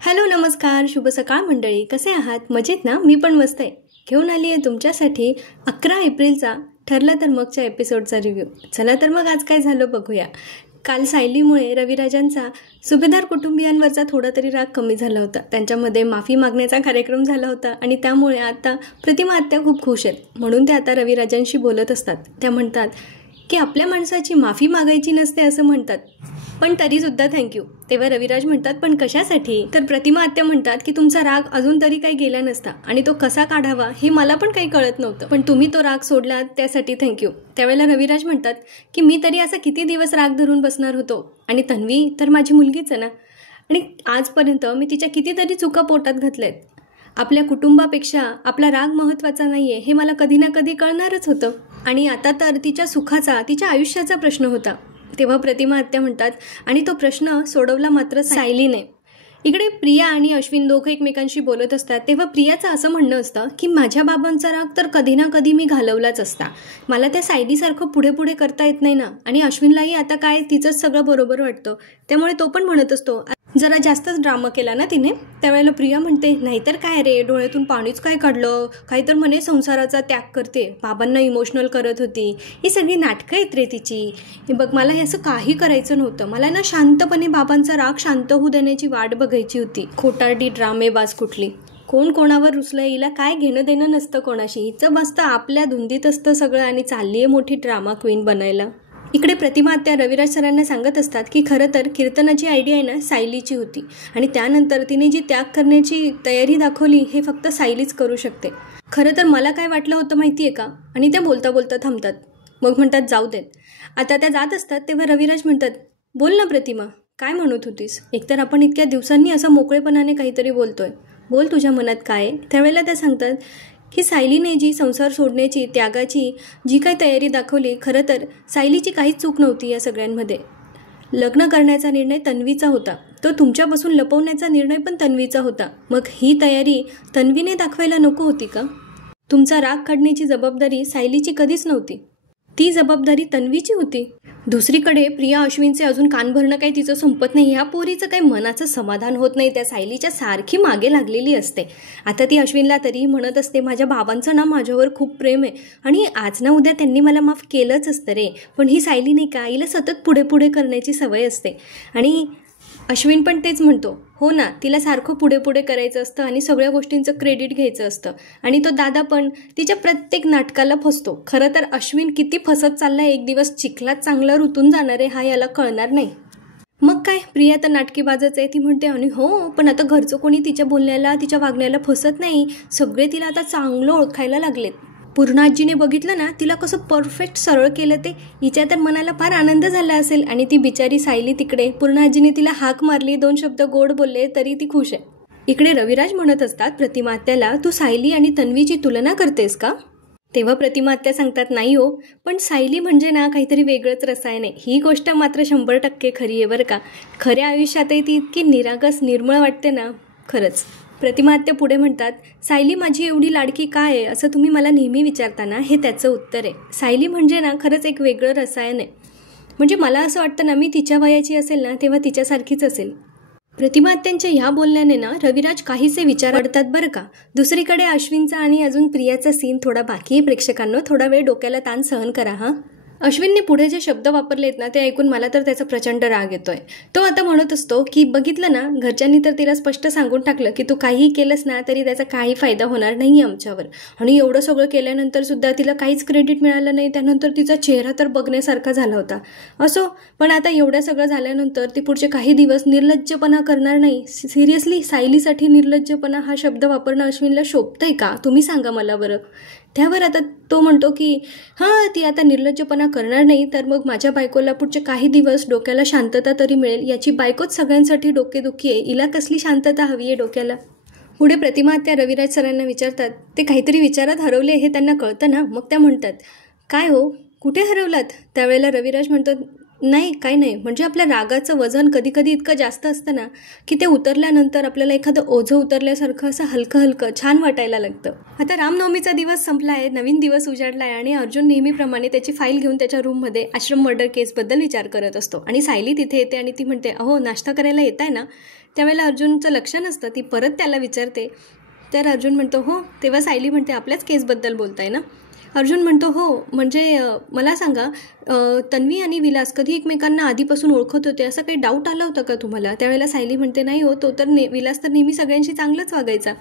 Hello नमस्कार, शुभ सकाळ मंडळी. कसे आहात? मजेत ना? मी पण मस्त आहे. घेऊन आली आहे तुमच्यासाठी 11 एप्रिलचा ठरला तर मगच्या एपिसोडचा रिव्ह्यू. चला तर मग आज काय झालं बघूया. काल सायलीमुळे रविराजांचा सुभेदार कुटुंबियांवरचा थोडा तरी राग कमी झाला होता. त्यांच्यामध्ये माफी मागण्याचा कार्यक्रम झाला होता आणि त्यामुळे आता प्रतिमा आत्या खूप खुश आहेत. म्हणून त्या आता रविराजांशी बोलत असतात. त्या म्हणतात की आपल्या माणसाची माफी मागायची नसते असं म्हणतात, पण तरीसुद्धा थँक्यू. तेव्हा रविराज म्हणतात पण कशासाठी? तर प्रतिमा आत्या म्हणतात की तुमचा राग अजून तरी काही गेला नसता आणि तो कसा काढावा हे मला पण काही कळत नव्हतं, पण तुम्ही तो राग सोडलात त्यासाठी थँक्यू. त्यावेळेला रविराज म्हणतात की मी तरी असा किती दिवस राग धरून बसणार होतो, आणि तन्वी तर माझी मुलगीच आहे ना, आणि आजपर्यंत मी तिच्या कितीतरी चुका पोटात घातल्यात. आपल्या कुटुंबापेक्षा आपला राग महत्त्वाचा नाही आहे हे मला कधी ना कधी कळणारच होतं, आणि आता तर तिच्या सुखाचा, तिच्या आयुष्याचा प्रश्न होता. तेव्हा प्रतिमा आत्या म्हणतात आणि तो प्रश्न सोडवला मात्र सायलीने. इकडे प्रिया आणि अश्विन दोघं एकमेकांशी बोलत असतात. तेव्हा प्रियाचं असं म्हणणं असतं की माझ्या बाबांचा राग तर कधी ना कधी मी घालवलाच असता, मला त्या सायलीसारखं पुढे पुढे करता येत नाही ना, आणि अश्विनलाही आता काय तिचंच सगळं बरोबर वाटतं, त्यामुळे तो पण म्हणत असतो जरा जास्तच ड्रामा केला ना तिने. त्यावेळेला प्रिया म्हणते नाहीतर काय रे, डोळ्यातून पाणीच काय काढलं, काही तर म्हणे संसाराचा त्याग करते, बाबांना इमोशनल करत होती, ही सगळी नाटकं आहेत रे तिची. हे बघ, मला हे असं काही करायचं नव्हतं, मला ना शांतपणे बाबांचा राग शांत होऊ देण्याची वाट बघायची होती. खोटारडी ड्रामेबाज कुठली, कोण कोणावर रुसलं, हिला काय घेणं देणं नसतं कोणाशी, हिचं बसतं आपल्या धुंदीत असतं सगळं आणि चालली आहे मोठी ड्रामा क्वीन बनायला. इकडे प्रतिमा आत्या रविराज सरांना सांगत असतात की खरं तर कीर्तनाची आयडिया आहे ना सायलीची होती, आणि त्यानंतर तिने जी त्याग करण्याची तयारी दाखवली हे फक्त सायलीच करू शकते. खरं तर मला काय वाटलं होतं माहिती आहे का? आणि त्या बोलता बोलता थांबतात, मग म्हणतात जाऊ देत. आता त्या जात असतात तेव्हा रविराज म्हणतात बोल ना प्रतिमा, काय म्हणत होतीस? एकतर आपण इतक्या दिवसांनी असं मोकळेपणाने काहीतरी बोलतोय, बोल तुझ्या मनात काय आहे. त्यावेळेला त्या सांगतात की सायलीने जी संसार सोडण्याची, त्यागाची जी काही तयारी दाखवली, खरं तर सायलीची काहीच चूक नव्हती या सगळ्यांमध्ये. लग्न करण्याचा निर्णय तन्वीचा होता, तो तुमच्यापासून लपवण्याचा निर्णय पण तन्वीचा होता. मग ही तयारी तन्वीने दाखवायला नको होती का? तुमचा राग काढण्याची जबाबदारी सायलीची कधीच नव्हती, ती जबाबदारी तन्वीची होती. दुसरीकडे प्रिया अश्विनचे अजून कान भरणं काही तिचं संपत नाही. ह्या पोरीचं काही मनाचं समाधान होत नाही, त्या सायलीच्या सारखी मागे लागलेली असते. आता ती अश्विनला तरी म्हणत असते माझ्या बाबांचं ना माझ्यावर खूप प्रेम आहे, आणि आज ना उद्या त्यांनी मला माफ केलंच असतं रे, पण ही सायली नाही का, हिला सतत पुढे पुढे करण्याची सवय असते. आणि अश्विन पण तेच म्हणतो, हो ना, तिला सारखं पुढे पुढे करायचं असतं आणि सगळ्या गोष्टींचं क्रेडिट घ्यायचं असतं, आणि तो दादा पण तिच्या प्रत्येक नाटकाला फसतो. खरं तर अश्विन किती फसत चाललाय, एक दिवस चिखलात चांगला ऋतून जाणार आहे हा याला कळणार नाही. मग काय, प्रिया तर नाटकीबाजच आहे. ती म्हणते आणि हो, पण आता घरचं कोणी तिच्या बोलण्याला, तिच्या वागण्याला फसत नाही, सगळे तिला आता चांगलं ओळखायला लागलेत. पूर्णाजीने बघितलं ना तिला कसं परफेक्ट सरळ केलं ते, हिच्या तर मनाला फार आनंद झाला असेल. आणि ती बिचारी सायली तिकडे, पूर्णाजीने तिला हाक मारली, 2 शब्द गोड बोलले तरी ती खुश आहे. इकडे रविराज म्हणत असतात प्रतिमा आत्याला, तू सायली आणि तन्वीची तुलना करतेस का? तेव्हा प्रतिमा आत्या सांगतात नाही हो, पण सायली म्हणजे ना काहीतरी वेगळंच रसायन आहे. ही गोष्ट मात्र 100% खरी आहे बरं का. खऱ्या आयुष्यातही ती इतकी निरागस निर्मळ वाटते ना, खरंच. प्रतिमा आत्या पुढे म्हणतात सायली माझी एवढी लाडकी काय आहे असं तुम्ही मला नेहमी विचारताना, हे त्याचं उत्तर आहे. सायली म्हणजे ना खरंच एक वेगळं रसायन आहे. म्हणजे मला असं वाटतं ना, मी तिच्या वयाची असेल ना तेव्हा तिच्यासारखीच असेल. प्रतिमा आत्यांच्या ह्या बोलण्याने ना रविराज काहीसे विचार पडतात बरं का. दुसरीकडे अश्विनचा आणि अजून प्रियाचा सीन थोडा बाकी आहे प्रेक्षकांना, थोडा वेळ डोक्याला ताण सहन करा हा. अश्विनने पुढे जे शब्द वापरलेत ना ते ऐकून मला तर त्याचा प्रचंड राग येतोय. तो आता म्हणत असतो की बघितलं ना, घरच्यांनी तर तिला स्पष्ट सांगून टाकलं की तू काहीही केलंस ना तरी त्याचा काही फायदा होणार नाही आमच्यावर, आणि एवढं सगळं केल्यानंतर सुद्धा तिला काहीच क्रेडिट मिळालं नाही. त्यानंतर तिचा चेहरा तर बघण्यासारखा झाला होता. असो, पण आता एवढं सगळं झाल्यानंतर ती पुढचे काही दिवस निर्लज्जपणा करणार नाही. सिरियसली सायलीसाठी निर्लज्जपणा हा शब्द वापरणं अश्विनला शोभतंय का? तुम्ही सांगा मला बरं. त्यावर आता तो म्हणतो की हां, ती आता निर्लज्जपणा करणार नाही तर मग माझ्या बायकोला पुढचे काही दिवस डोक्याला शांतता तरी मिळेल. याची बायकोच सगळ्यांसाठी डोकेदुखी आहे, हिला कसली शांतता हवी आहे डोक्याला? पुढे प्रतिमा त्या रविराज सरांना विचारतात, ते काहीतरी विचारात हरवले हे त्यांना कळतं ना. मग त्या म्हणतात काय हो, कुठे हरवलात? त्यावेळेला रविराज म्हणतात नाही, काही नाही. म्हणजे आपल्या रागाचं वजन कधी कधी इतकं जास्त असतं ना की ते उतरल्यानंतर आपल्याला एखादं ओझं उतरल्यासारखं असं हलकं हलकं छान वाटायला लागतं. आता रामनवमीचा दिवस संपला आहे, नवीन दिवस उजाडला आहे आणि अर्जुन नेहमीप्रमाणे त्याची फाईल घेऊन त्याच्या रूममध्ये आश्रम मर्डर केसबद्दल विचार करत असतो. आणि सायली तिथे येते आणि ती म्हणते, अहो नाश्ता करायला येत आहे ना. त्यावेळेला अर्जुनचं लक्ष नसतं. ती परत त्याला विचारते. तर अर्जुन म्हणतो हो. तेव्हा सायली म्हणते, आपल्याच केसबद्दल बोलताय ना. अर्जुन म्हणतो हो. म्हणजे मला सांगा, तन्वी आणि विलास कधी एकमेकांना आधीपासून ओळखत होते, असं काही डाऊट आला होता का तुम्हाला? त्यावेळेला सायली म्हणते, नाही हो, तो तर विलास तर नेहमी सगळ्यांशी चांगलंच वागायचा.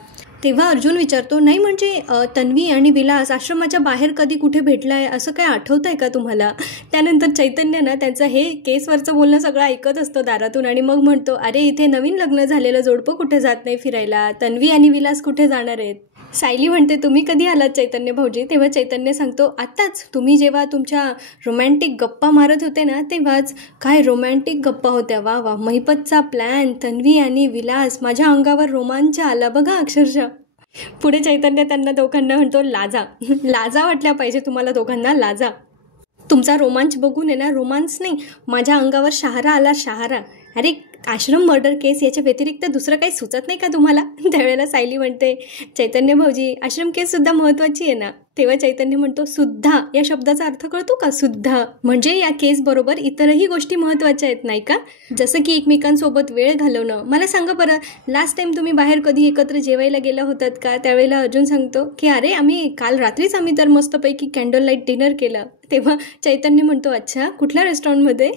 तेव्हा अर्जुन विचारतो, नाही म्हणजे तन्वी आणि विलास आश्रमाच्या बाहेर कधी कुठे भेटला आहे असं काय आठवत आहे का तुम्हाला? त्यानंतर चैतन्य ना त्यांचं हे केसवरचं बोलणं सगळं ऐकत असतो दारातून आणि मग म्हणतो, अरे इथे नवीन लग्न झालेलं जोडपं कुठे जात नाही फिरायला, तन्वी आणि विलास कुठे जाणार आहेत? सायली म्हणते, तुम्ही कधी आलात चैतन्य भाऊजी? तेव्हा चैतन्य सांगतो, आत्ताच. तुम्ही जेव्हा तुमच्या रोमॅन्टिक गप्पा मारत होते ना तेव्हाच. काय रोमॅन्टिक गप्पा होत्या, वा वा. महिपतचा प्लॅन, तन्वी आणि विलास, माझ्या अंगावर रोमांच आला बघा अक्षरशः. पुढे चैतन्य त्यांना दोघांना म्हणतो, लाजा. लाजा वाटल्या पाहिजे तुम्हाला दोघांना, लाजा. तुमचा रोमांच बघून आहे ना, रोमांस नाही, माझ्या अंगावर शहारा आला, शहारा. अरे आश्रम मर्डर केस याच्या व्यतिरिक्त दुसरं काही सुचत नाही का तुम्हाला? त्यावेळेला सायली म्हणते, चैतन्य भाऊजी आश्रम केससुद्धा महत्त्वाची आहे ना. तेव्हा चैतन्य म्हणतो, सुद्धा या शब्दाचा अर्थ कळतो का? सुद्धा म्हणजे या केसबरोबर इतरही गोष्टी महत्त्वाच्या आहेत नाही का? जसं की एकमेकांसोबत वेळ घालवणं. मला सांगा बरं, लास्ट टाईम तुम्ही बाहेर कधी एकत्र जेवायला गेला होतात का? त्यावेळेला अर्जुन सांगतो की अरे काल रात्रीच आम्ही तर मस्तपैकी कॅन्डल लाईट डिनर केलं. तेव्हा चैतन्य म्हणतो, अच्छा कुठल्या रेस्टॉरंटमध्ये?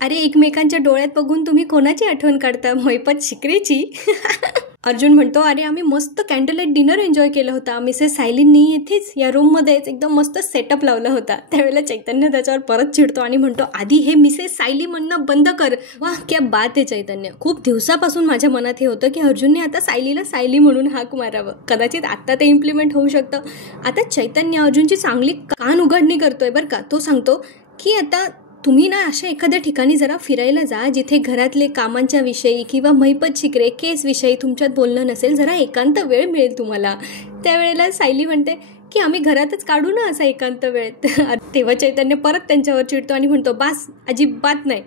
अरे एकमेकांच्या डोळ्यात बघून तुम्ही कोणाची आठवण काढता? महिपत शिकरेची. अर्जुन म्हणतो, अरे आम्ही मस्त कॅन्डल लाईट डिनर एन्जॉय केला होता. मिसेस सायलींनी येथेच या रूममध्येच एकदम मस्त सेटअप लावला होता. त्यावेळेला चैतन्य त्याच्यावर परत चिडतो आणि म्हणतो, आधी हे मिसेस सायली म्हणणं बंद कर. वा क्या बात आहे चैतन्य. खूप दिवसापासून माझ्या मनात हे होतं की अर्जुनने आता सायलीला सायली म्हणून हाक मारावं. कदाचित आता ते इम्प्लिमेंट होऊ शकतं. आता चैतन्य अर्जुनची चांगली कान उघडणी करतोय बरं का. तो सांगतो की आता तुम्ही ना अशा एखाद्या ठिकाणी जरा फिरायला जा जिथे घरातले कामांच्या विषयी किंवा महिपत शिकरे केस विषयी तुमच्यात बोलणं नसेल, जरा एकांत वेळ मिळेल तुम्हाला. त्यावेळेला सायली म्हणते की आम्ही घरातच काढू ना असा एकांत वेळ. तेव्हा चैतन्य परत त्यांच्यावर चिडतो आणि म्हणतो, बास, अजिबात नाही.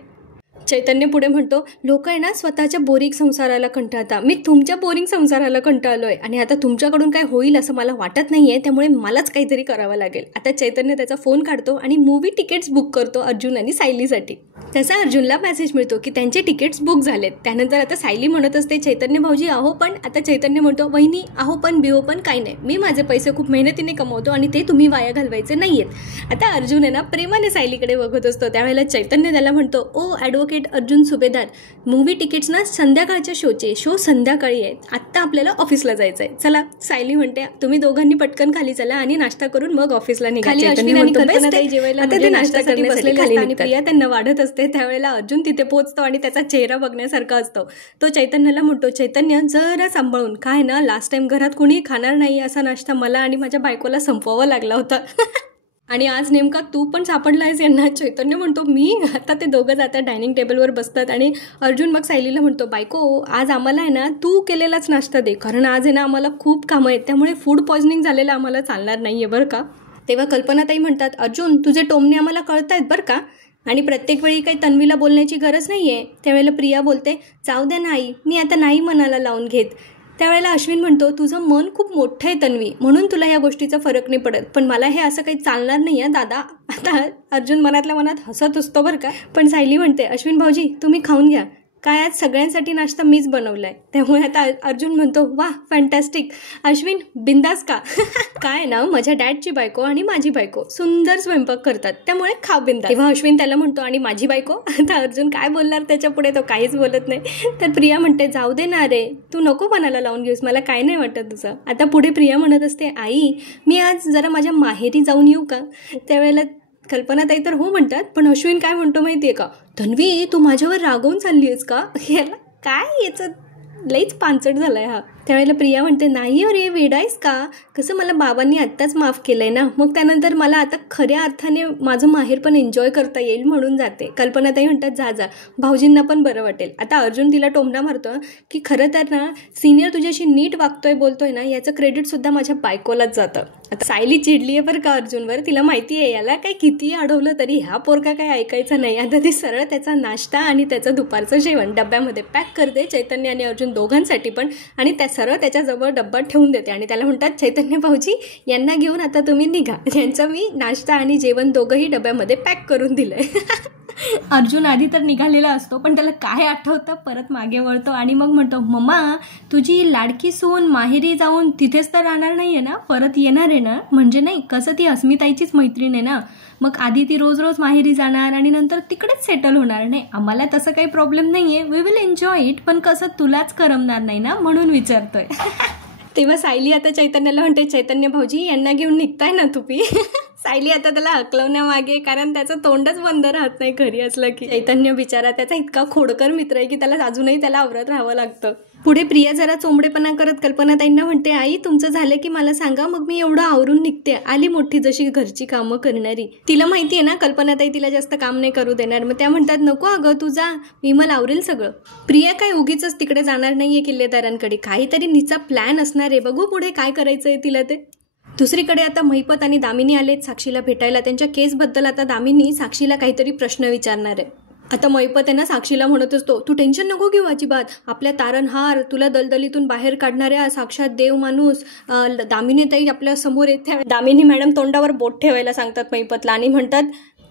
चैतन्य पुढे म्हणतो, लोक आहे ना स्वतःच्या बोरिंग संसाराला कंटाळता. मी तुमच्या बोरिंग संसाराला कंटाळलोय आणि आता तुमच्याकडून काय होईल असं मला वाटत नाहीये, त्यामुळे मलाच काहीतरी करावं लागेल. आता चैतन्य त्याचा फोन काढतो आणि मूवी तिकीट्स बुक करतो अर्जुन आणि सायलीसाठी. तसा अर्जुनला मेसेज मिळतो की त्यांचे तिकीट्स बुक झालेत. त्यानंतर आता सायली म्हणत असते, चैतन्य भाऊजी अहो पण. आता चैतन्य म्हणतो, वहिनी अहो पण बिहो पण काही नाही, मी माझे पैसे खूप मेहनतीने कमवतो आणि ते तुम्ही वाया घालवायचे नाहीयेत. आता अर्जुन आहे ना प्रेमाने सायलीकडे बघत असतो. त्यावेळेला चैतन्य त्याला म्हणतो, ओ ॲडव्होकेट अर्जुन सुभेदार, मूवी तिकीट्स ना संध्याकाळच्या शो संध्याकाळी आहेत. आत्ता आपल्याला ऑफिसला जायचं आहे. चला. सायली म्हणते, तुम्ही दोघांनी पटकन खाली चला आणि नाश्ता करून मग ऑफिसला निघा. जेवायला ते नाश्त्यासाठी बसलेले असतात आणि प्रिया त्यांना वाढत असते. त्यावेळेला अर्जुन तिथे पोहोचतो आणि त्याचा चेहरा बघण्यासारखा असतो. तो चैतन्याला म्हणतो, चैतन्य जरा सांभाळून. काय ना, लास्ट टाइम घरात कोणी खाणार नाही असा नाश्ता मला आणि माझ्या बायकोला संपवावा लागला होता. आणि आज नेमका तू पण सापडला आहेस यांना. चैतन्य म्हणतो, मी. आता ते दोघं जातात, डायनिंग टेबलवर बसतात आणि अर्जुन मग सायलीला म्हणतो, बायको आज आम्हाला आहे ना तू केलेलाच नाश्ता दे, कारण आज आहे ना आम्हाला खूप कामं आहेत, त्यामुळे फूड पॉयझनिंग झालेलं आम्हाला चालणार नाहीये बरं का. तेव्हा कल्पनाताई म्हणतात, अर्जुन तुझे टोमणे आम्हाला कळतायत बरं का, आणि प्रत्येक वेळी काही तन्वीला बोलण्याची गरज नाही आहे. त्यावेळेला प्रिया बोलते, जाऊ द्या नाही, मी आता नाही मनाला लावून घेत. त्यावेळेला अश्विन म्हणतो, तुझं मन खूप मोठं आहे तन्वी, म्हणून तुला ह्या गोष्टीचा फरक नाही पडत, पण मला हे असं काही चालणार नाही आहे दादा. आता अर्जुन मनातल्या मनात हसत असतो बरं का. पण सायली म्हणते, अश्विन भाऊजी तुम्ही खाऊन घ्या, काय आज सगळ्यांसाठी नाश्ता मीच बनवलाय. त्यामुळे आता अर्जुन म्हणतो, वा फॅन्टॅस्टिक अश्विन, बिंदास का. काय ना, माझ्या डॅडची बायको आणि माझी बायको सुंदर स्वयंपाक करतात, त्यामुळे खा बिंदास. तेव्हा अश्विन त्याला म्हणतो, आणि माझी बायको. आता अर्जुन काय बोलणार त्याच्या पुढे, तो काहीच बोलत नाही. तर प्रिया म्हणते, जाऊ दे ना रे, तू नको मनाला लावून घेऊस, मला काय नाही वाटत तुझं. आता पुढे प्रिया म्हणत असते, आई मी आज जरा माझ्या माहेरी जाऊन येऊ का. त्यावेळेला कल्पनाताई तर हो म्हणतात, पण अश्विन काय म्हणतो माहितीये का, तन्वी तू माझ्यावर रागवून चालली आहेस का. याला काय, याचं लईच पांचट झालाय हा. त्यावेळेला प्रिया म्हणते, नाही अरे वेडायस का, कसं मला बाबांनी आत्ताच माफ केलं आहे ना, मग त्यानंतर मला आता खऱ्या अर्थाने माझं माहेर पण एन्जॉय करता येईल म्हणून जाते. कल्पनाताई म्हणतात, जा जा, भाऊजींना पण बरं वाटेल. आता अर्जुन तिला टोमणा मारतो की खरं तर ना सिनियर तुझ्याशी नीट वागतोय बोलतोय ना याचं क्रेडिटसुद्धा माझ्या बायकोलाच जातं. आता सायली चिडली आहे बरं का अर्जुनवर. तिला माहिती आहे याला काय कितीही अडवलं तरी ह्या पोरका काय ऐकायचं नाही. आता ती सरळ त्याचा नाश्ता आणि त्याचं दुपारचं जेवण डब्यामध्ये पॅक करते, चैतन्य आणि अर्जुन दोघांसाठी पण, आणि त्या सरळ त्याच्याजवळ डब्बा ठेवून देते आणि त्याला म्हणतात, चैतन्य भाऊजी यांना घेऊन आता तुम्ही निघा, यांचं मी नाश्ता आणि जेवण दोघंही डब्यामध्ये पॅक करून दिलंय. अर्जुन आधी तर निघालेला असतो, पण त्याला काय आठवतं परत मागे वळतो आणि मग म्हणतो, मम्मा तुझी लाडकी सून माहेरी जाऊन तिथेच तर राहणार नाही आहे ना, परत येणार आहे ना, म्हणजे नाही कसं ती अस्मिताईचीच मैत्रीण आहे ना, मग आधी ती रोज रोज माहेरी जाणार आणि नंतर तिकडेच सेटल होणार. नाही आम्हाला तसं काही प्रॉब्लेम नाही आहे, वी विल एन्जॉय इट, पण कसं तुलाच करमणार नाही ना म्हणून विचारतोय. तेव्हा सायली आता चैतन्याला म्हणते, चैतन्य भाऊजी यांना घेऊन निघताय ना तुम्ही. सायली आता त्याला हकलवण्यामागे, कारण त्याचं तोंडच बंद राहत नाही घरी असलं की. चैतन्य बिचारा त्याचा इतका खोडकर मित्र आहे की त्याला अजूनही त्याला आवरत राहावं लागतं. पुढे प्रिया जरा चोंबडेपणा करत कल्पनाताईंना म्हणते, आई तुमचं झालं की मला सांगा, मग मी एवढं आवरून निघते. आली मोठी जशी घरची कामं करणारी. तिला माहिती आहे ना कल्पनाताई तिला जास्त काम नाही करू देणार. मग त्या म्हणतात, नको अगं तू जा, मी मला आवरेल सगळं. प्रिया काय उगीच तिकडे जाणार नाहीये किल्लेदारांकडे, काहीतरी निचा प्लॅन असणार आहे. बघू पुढे काय करायचंय तिला ते. दुसरीकडे आता महिपत आणि दामिनी आलेत साक्षीला भेटायला. त्यांच्या केसबद्दल आता दामिनी साक्षीला काहीतरी प्रश्न विचारणार आहे. आता महिपत आहे ना साक्षीला म्हणत असतो, तू टेन्शन नको घेऊ अजिबात, आपल्या तारणहार तुला दलदलीतून बाहेर काढणाऱ्या साक्षात देव माणूस दामिनी ताई आपल्या समोर येते. दामिनी मॅडम तोंडावर बोट ठेवायला सांगतात महिपतला आणि म्हणतात,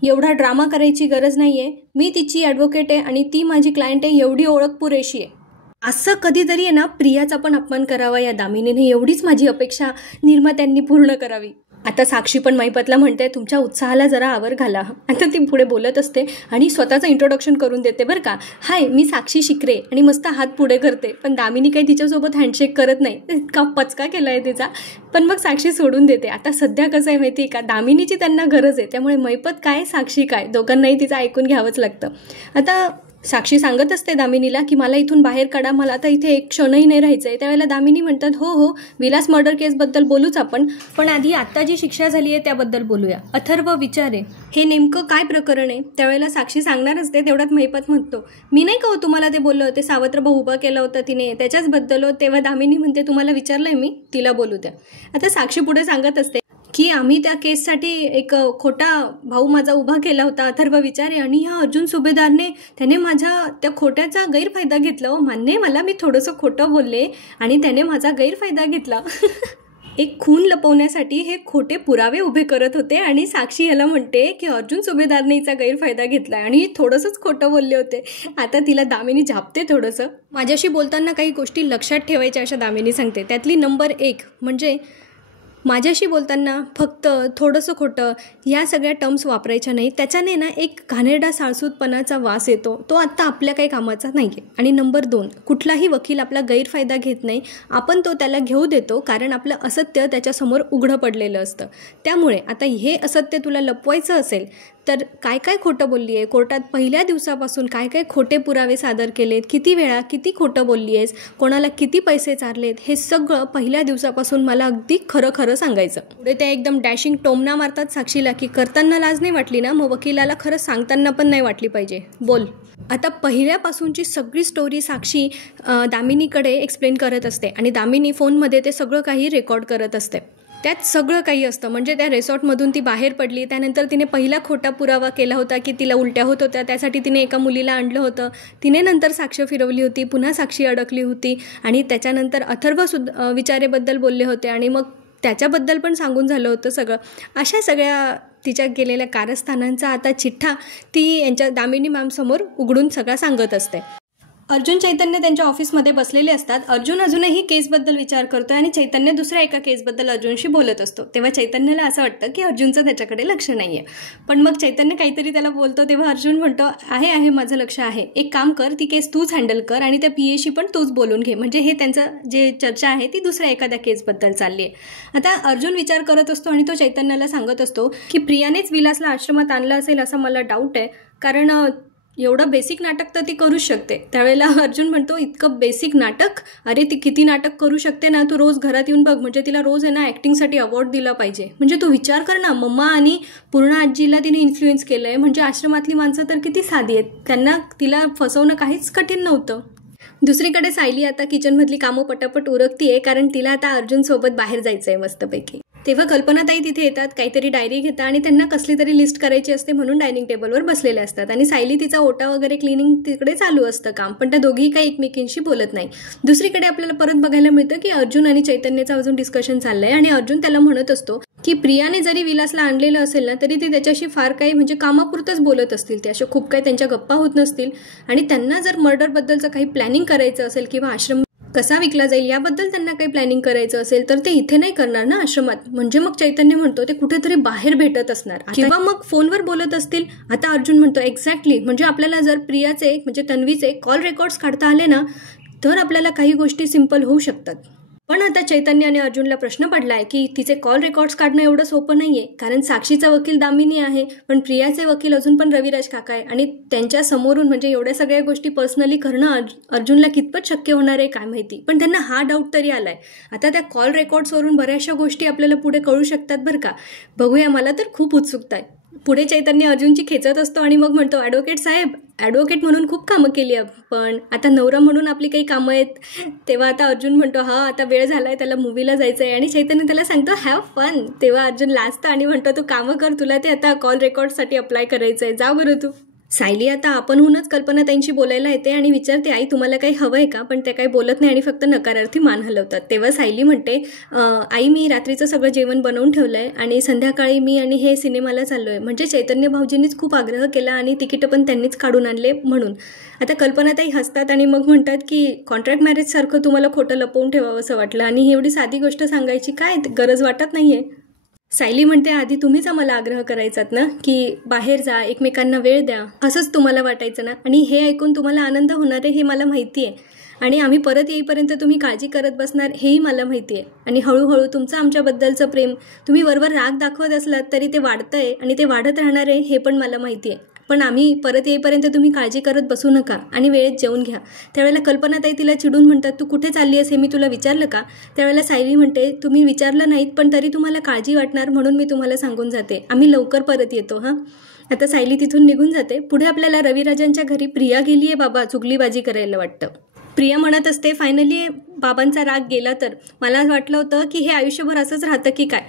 एवढा ड्रामा करायची गरज नाहीये, मी तिची ॲडव्होकेट आहे आणि ती माझी क्लायंट आहे, एवढी ओळख पुरेशी आहे. असं कधीतरी आहे ना प्रियाचा पण अपमान करावा या दामिनीने, एवढीच माझी अपेक्षा निर्मात्यांनी पूर्ण करावी. आता साक्षी पण महिपतला म्हणते, तुमच्या उत्साहाला जरा आवर घाला. आता ती पुढे बोलत असते आणि स्वतःचं इंट्रोडक्शन करून देते बरं का, हाय मी साक्षी शिकरे, आणि मस्त हात पुढे करते. पण दामिनी काही तिच्यासोबत हँडशेक करत नाही, इतका पचका केला आहे तिचा. पण मग साक्षी सोडून देते. आता सध्या कसं आहे माहिती आहे का, दामिनीची त्यांना गरज आहे, त्यामुळे महिपत काय साक्षी काय दोघांनाही तिचं ऐकून घ्यावंच लागतं. आता साक्षी सांगत असते दामिनीला की मला इथून बाहेर काढा, मला आता इथे एक क्षणही नाही राहायचं आहे. त्यावेळेला दामिनी म्हणतात, हो हो विलास मर्डर केसबद्दल बोलूच आपण, पण आधी आत्ता जी शिक्षा झाली आहे त्याबद्दल बोलूया. अथर्व विचारे, हे नेमकं काय प्रकरण आहे. त्यावेळेला साक्षी सांगणार असते, तेवढ्यात महिपत म्हणतो, मी नाही का हो तुम्हाला ते बोललं होते, सावत्र भाऊ उभा केला होता तिने त्याच्याच बद्दल. तेव्हा दामिनी म्हणते, तुम्हाला विचारलंय मी, तिला बोलू द्या. आता साक्षी पुढे सांगत असते की आम्ही त्या केससाठी एक खोटा भाऊ माझा उभा केला होता, अथर्व विचारे, आणि ह्या अर्जुन सुभेदारने त्याने माझ्या त्या खोट्याचा गैरफायदा घेतला. मान्य मला मी थोडंसं खोटं बोलले आणि त्याने माझा गैरफायदा घेतला. एक खून लपवण्यासाठी हे खोटे पुरावे उभे करत होते आणि साक्षी ह्याला म्हणते की अर्जुन सुभेदारने हिचा गैरफायदा घेतला आणि थोडंसंच खोटं बोलले होते. आता तिला दामिनी झापते थोडंसं. माझ्याशी बोलताना काही गोष्टी लक्षात ठेवायच्या अशा दामिनी सांगते. त्यातली नंबर 1 म्हणजे माझ्याशी बोलताना फक्त थोडंसं खोटं ह्या सगळ्या टर्म्स वापरायच्या नाही. त्याच्याने ना एक घाणेरडा साळसूतपणाचा वास येतो, तो आत्ता आपल्या काही कामाचा नाही आहे. आणि नंबर 2, कुठलाही वकील आपला गैरफायदा घेत नाही, आपण तो त्याला घेऊ देतो, कारण आपलं असत्य त्याच्यासमोर उघडं पडलेलं असतं. त्यामुळे आता हे असत्य तुला लपवायचं असेल तर काय काय खोटं बोलली आहे, कोर्टात पहिल्या दिवसापासून काय काय खोटे पुरावे सादर केलेत, किती वेळा किती खोटं बोलली आहेस, कोणाला किती पैसे चारलेत, हे सगळं पहिल्या दिवसापासून मला अगदी खरं खरं सांगायचं. पुढे त्या एकदम डॅशिंग टोमणा मारतात साक्षीला की करताना लाज नाही वाटली ना, मग वकिलाला खरं सांगताना पण नाही वाटली पाहिजे, बोल. आता पहिल्यापासूनची सगळी स्टोरी साक्षी दामिनीकडे एक्सप्लेन करत असते आणि दामिनी फोनमध्ये ते सगळं काही रेकॉर्ड करत असते. त्यात सगळं काही असतं. म्हणजे त्या रिसॉर्टमधून ती बाहेर पडली, त्यानंतर तिने पहिला खोटा पुरावा केला होता की तिला उलट्या होत होत्या, त्यासाठी तिने एका मुलीला आणलं होतं. तिने नंतर साक्ष फिरवली होती, पुन्हा साक्षी अडकली होती आणि त्याच्यानंतर अथर्व विचारेबद्दल बोलले होते आणि मग त्याच्याबद्दल पण सांगून झालं होतं सगळं. अशा सगळ्या तिच्या केलेल्या कारस्थानांचा आता चिठ्ठा ती यांच्या दामिनी मॅमसमोर उघडून सगळं सांगत असते. अर्जुन चैतन्य त्यांच्या ऑफिसमध्ये बसलेले असतात. अर्जुन अजूनही केसबद्दल विचार करतोय आणि चैतन्य दुसऱ्या एका केसबद्दल अर्जुनशी बोलत असतो. तेव्हा चैतन्याला असं वाटतं की अर्जुनचं त्याच्याकडे लक्ष नाही आहे. पण मग चैतन्य काहीतरी त्याला बोलतो तेव्हा अर्जुन म्हणतो, आहे माझं लक्ष आहे, एक काम कर, ती केस तूच हँडल कर आणि त्या PAशी पण तूच बोलून घे. म्हणजे हे त्यांचं जे चर्चा आहे ती दुसऱ्या एखाद्या केसबद्दल चालली आहे. आता अर्जुन विचार करत असतो आणि तो चैतन्याला सांगत असतो की प्रियानेच विलासला आश्रमात आणलं असेल असा मला डाऊट आहे, कारण एवढं बेसिक नाटक तर ती करूच शकते. त्यावेळेला अर्जुन म्हणतो, इतकं बेसिक नाटक? अरे ती किती नाटक करू शकते ना, तू रोज घरात येऊन बघ, म्हणजे तिला रोज आहे ना ॲक्टिंगसाठी अवॉर्ड दिला पाहिजे. म्हणजे तू विचार कर ना, मम्मा आणि पूर्ण आजीला तिने इन्फ्लुएन्स केलं आहे. म्हणजे आश्रमातली माणसं तर किती साधी आहेत, त्यांना तिला फसवणं काहीच कठीण नव्हतं. दुसरीकडे सायली आता किचनमधली कामं पटापट उरकतीये, कारण तिला आता अर्जुनसोबत बाहेर जायचं आहे मस्तपैकी. तेव्हा कल्पनाताई तिथे येतात, काहीतरी डायरी घेतात आणि त्यांना कसली तरी लिस्ट करायची असते म्हणून डायनिंग टेबलवर बसलेले असतात. आणि सायली तिचा ओटा वगैरे क्लिनिंग तिकडे चालू असतं काम, पण त्या दोघीही काही एकमेकींशी बोलत नाही. दुसरीकडे आपल्याला परत बघायला मिळतं की अर्जुन आणि चैतन्याचं अजून डिस्कशन चाललंय आणि अर्जुन त्याला म्हणत असतो की प्रियाने जरी विलासला आणलेलं असेल ना, तरी ती त्याच्याशी फार काही म्हणजे कामापुरतंच बोलत असतील. ते अशा खूप काही त्यांच्या गप्पा होत नसतील. आणि त्यांना जर मर्डरबद्दलचं काही प्लॅनिंग करायचं असेल किंवा आश्रम कसा विकला जाईल याबद्दल त्यांना काही प्लॅनिंग करायचं असेल तर ते इथे नाही करणार ना आश्रमात. म्हणजे मग चैतन्य म्हणतो ते कुठेतरी बाहेर भेटत असणार किंवा मग फोनवर बोलत असतील. आता अर्जुन म्हणतो एक्झॅक्टली, म्हणजे आपल्याला जर प्रियाचे म्हणजे तन्वीचे कॉल रेकॉर्ड्स काढता आले ना, तर आपल्याला काही गोष्टी सिंपल होऊ शकतात. पण आता चैतन्य आणि अर्जुनला प्रश्न पडलाय की तिचे कॉल रेकॉर्ड्स काढणं एवढं सोपं नाहीये, कारण साक्षीचा वकील दामिनी आहे, पण प्रियाचे वकील अजून पण रविराज काका आहे. आणि त्यांच्या समोरून म्हणजे एवढ्या सगळ्या गोष्टी पर्सनली करणं अर्जुनला कितपत शक्य होणार आहे काय माहिती. पण त्यांना हा डाऊट तरी आलाय. आता त्या कॉल रेकॉर्ड्सवरून बऱ्याचशा गोष्टी आपल्याला पुढे कळू शकतात बरं का. बघूया, मला तर खूप उत्सुकता आहे. पुढे चैतन्य अर्जुनची खेचत असतो आणि मग म्हणतो, ॲडव्होकेट साहेब, ॲडव्होकेट म्हणून खूप कामं केली आपण, आता नवरा म्हणून आपली काही कामं आहेत. तेव्हा आता अर्जुन म्हणतो, हा आता वेळ झालाय, त्याला मूवीला जायचं आहे. आणि चैतन्य त्याला सांगतो हॅव फन. तेव्हा अर्जुन लाजतं आणि म्हणतो, तू कामं कर, तुला ते आता कॉल रेकॉर्डसाठी अप्लाय करायचं आहे, जा बरं तू. सायली आता आपणहूनच कल्पनाताईंशी बोलायला येते आणि विचारते, आई तुम्हाला काही हवं आहे का? पण ते काही बोलत नाही आणि फक्त नकारार्थी मान हलवतात. तेव्हा सायली म्हणते, आई मी रात्रीचं सगळं जेवण बनवून ठेवलं आहे आणि संध्याकाळी मी आणि हे सिनेमाला चाललो आहे. म्हणजे चैतन्य भाऊजींनीच खूप आग्रह केला आणि तिकीटं पण त्यांनीच काढून आणले म्हणून. आता कल्पनाताई हसतात आणि मग म्हणतात की कॉन्ट्रॅक्ट मॅरेजसारखं तुम्हाला खोटं लपवून ठेवावं असं वाटलं आणि ही एवढी साधी गोष्ट सांगायची काय गरज वाटत नाहीये. सायली म्हणते, आधी तुम्हीच आम्हाला आग्रह करायचात ना की बाहेर जा, एकमेकांना वेळ द्या, असंच तुम्हाला वाटायचं ना, आणि हे ऐकून तुम्हाला आनंद होणार आहे हे मला माहिती आहे. आणि आम्ही परत येईपर्यंत तुम्ही काळजी करत बसणार हेही मला माहिती आहे. आणि हळूहळू तुमचं आमच्याबद्दलचं प्रेम तुम्ही वरवर राग दाखवत असलात तरी ते वाढतंय आणि ते वाढत राहणार आहे हे पण मला माहिती आहे. पण आम्ही परत येईपर्यंत तुम्ही काळजी करत बसू नका आणि वेळेत जेवून घ्या. त्यावेळेला कल्पनाताई तिला चिडून म्हणतात, तू कुठे चालली आहेस हे मी तुला विचारलं का? त्यावेळेला सायली म्हणते, तुम्ही विचारलं नाहीत पण तरी तुम्हाला काळजी वाटणार म्हणून मी तुम्हाला सांगून जाते, आम्ही लवकर परत येतो हां. आता सायली तिथून निघून जाते. पुढे आपल्याला रविराजांच्या घरी प्रिया गेली आहे बाबा चुगलीबाजी करायला वाटतं. प्रिया म्हणत असते, फायनली बाबांचा राग गेला. तर मला वाटलं होतं की हे आयुष्यभर असंच राहतं की काय,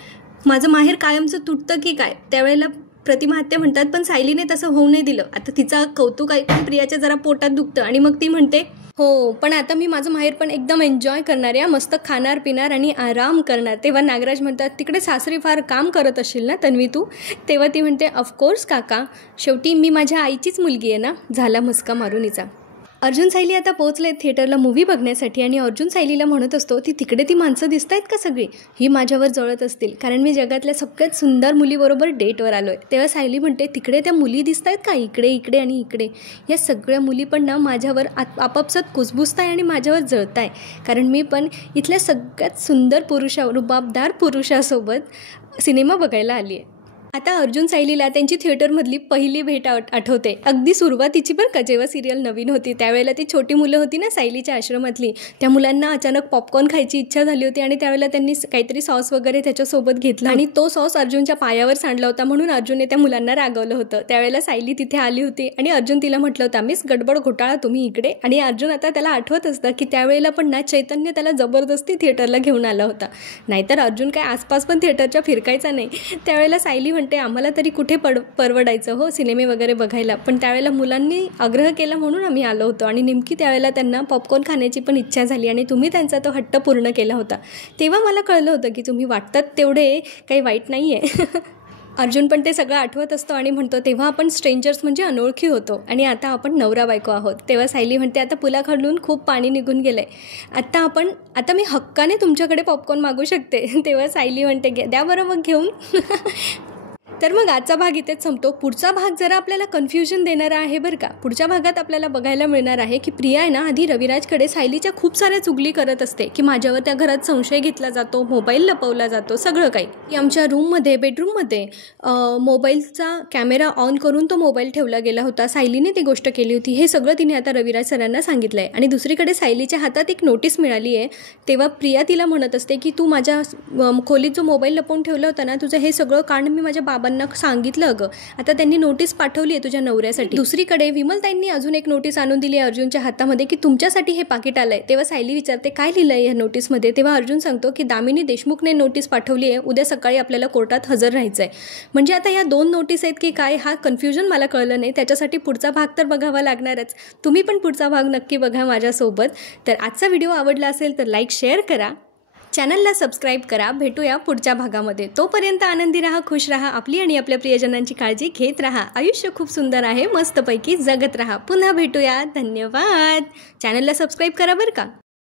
माझं माहेर कायमचं तुटतं की काय. त्यावेळेला प्रतिमा आत्या म्हणतात, पण सायलीने तसं होऊ नाही दिलं. आता तिचा कौतुक ऐकून प्रियाच्या जरा पोटात दुखतं आणि मग ती म्हणते, हो पण आता मी माझं माहेर पण एकदम एन्जॉय करणार आहे, मस्त खाणार पिणार आणि आराम करणार. तेव्हा नागराज म्हणतात, तिकडे सासरी फार काम करत असशील ना तन्वी तू? तेव्हा ती म्हणते, ऑफकोर्स काका, शेवटी मी माझ्या आईचीच मुलगी आहे ना. झाला मस्का मारून हिचा. अर्जुन सायली आता पोहोचले थिएटरला मूवी बघण्यासाठी आणि अर्जुन सायलीला म्हणत असतो, तिकडे ती माणसं दिसत आहेत का सगळी, ही माझ्यावर जळत असतील कारण मी जगातल्या सगळ्यात सुंदर मुलीबरोबर डेटवर आलो आहे. तेव्हा सायली म्हणते, तिकडे त्या मुली दिसत आहेत का, इकडे इकडे आणि इकडे, या सगळ्या मुली पण ना माझ्यावर आपापसात कुजबुजताय आणि माझ्यावर जळताय, कारण मी पण इथल्या सगळ्यात सुंदर रुबाबदार पुरुषासोबत सिनेमा बघायला आली आहे. आता अर्जुन सायलीला त्यांची थिएटरमधली पहिली भेट आठवते, अगदी सुरुवातीची बरं का, जेव्हा सिरियल नवीन होती. त्यावेळेला ती छोटी मुलं होती ना सायलीच्या आश्रमातली, त्या मुलांना अचानक पॉपकॉर्न खायची इच्छा झाली होती आणि त्यावेळेला त्यांनी काहीतरी सॉस वगैरे त्याच्यासोबत घेतला आणि तो सॉस अर्जुनच्या पायावर सांडला होता म्हणून अर्जुनने त्या मुलांना रागवलं होतं. त्यावेळेला सायली तिथे आली होती आणि अर्जुन तिला म्हटलं होतं, मिस गडबड घोटाळा तुम्ही इकडे. आणि अर्जुन आता त्याला आठवत असतं की त्यावेळेला पण ना चैतन्य त्याला जबरदस्ती थिएटरला घेऊन आला होता, नाहीतर अर्जुन काय आसपास पण थिएटरच्या फिरकायचा नाही. त्यावेळेला सायली म्हणते, आम्हाला तरी कुठे परवडायचं हो सिनेमे वगैरे बघायला, पण त्यावेळेला मुलांनी आग्रह केला म्हणून आम्ही आलो होतो आणि नेमकी त्यावेळेला त्यांना पॉपकॉर्न खाण्याची पण इच्छा झाली आणि तुम्ही त्यांचा तो हट्ट पूर्ण केला होता. तेव्हा मला कळलं होतं की तुम्ही वाटतात तेवढे काही वाईट नाही आहे. अर्जुन पण ते सगळं आठवत असतो आणि म्हणतो, तेव्हा आपण स्ट्रेंजर्स म्हणजे अनोळखी होतो आणि आता आपण नवरा बायको आहोत. तेव्हा सायली म्हणते, आता पुलाखालून खूप पाणी निघून गेलंय, आता मी हक्काने तुमच्याकडे पॉपकॉर्न मागू शकते. तेव्हा सायली म्हणते, द्या बरं मग घेऊन. तर मग आजचा भाग इथेच संपतो. पुढचा भाग जरा आपल्याला कन्फ्युजन देणारा आहे बरं का. पुढच्या भागात आपल्याला बघायला मिळणार आहे की प्रिया आहे ना आधी रविराजकडे सायलीच्या खूप साऱ्या चुगली करत असते की माझ्यावर त्या घरात संशय घेतला जातो, मोबाईल लपवला जातो, सगळं काही. की आमच्या रूममध्ये बेडरूममध्ये मोबाईलचा कॅमेरा ऑन करून तो मोबाईल ठेवला गेला होता, सायलीने ती गोष्ट केली होती, हे सगळं तिने आता रविराज सरांना सांगितलं आहे. आणि दुसरीकडे सायलीच्या हातात एक नोटीस मिळाली आहे. तेव्हा प्रिया तिला म्हणत असते की तू माझ्या खोलीत जो मोबाईल लपवून ठेवला होता ना, तुझं हे सगळं कांड मी माझ्या बाबांना सांगितलं अगं. आता त्यांनी नोटीस पाठवली आहे तुझ्या नवऱ्यासाठी. दुसरीकडे विमलताईंनी अजून एक नोटीस आणून दिली आहे अर्जुनच्या हातामध्ये की तुमच्यासाठी हे पाकिट आलंय. तेव्हा सायली विचारते काय लिहिलं आहे या नोटीसमध्ये. तेव्हा अर्जुन सांगतो की दामिनी देशमुखने नोटीस पाठवली आहे, उद्या सकाळी आपल्याला कोर्टात हजर राहायचं आहे. म्हणजे आता या 2 नोटीस आहेत की काय, हा कन्फ्युजन मला कळलं नाही. त्याच्यासाठी पुढचा भाग तर बघावा लागणारच. तुम्ही पण पुढचा भाग नक्की बघा माझ्यासोबत. तर आजचा व्हिडिओ आवडला असेल तर लाईक शेअर करा, चॅनलला सबस्क्राईब करा. भेटूया पुढच्या भागामध्ये. तोपर्यंत आनंदी राहा, खुश राहा, आपली आणि आपल्या प्रियजनांची काळजी घेत राहा. आयुष्य खूप सुंदर आहे, मस्तपैकी जगत राहा. पुन्हा भेटूया. धन्यवाद. चॅनलला सबस्क्राईब करा बरं का.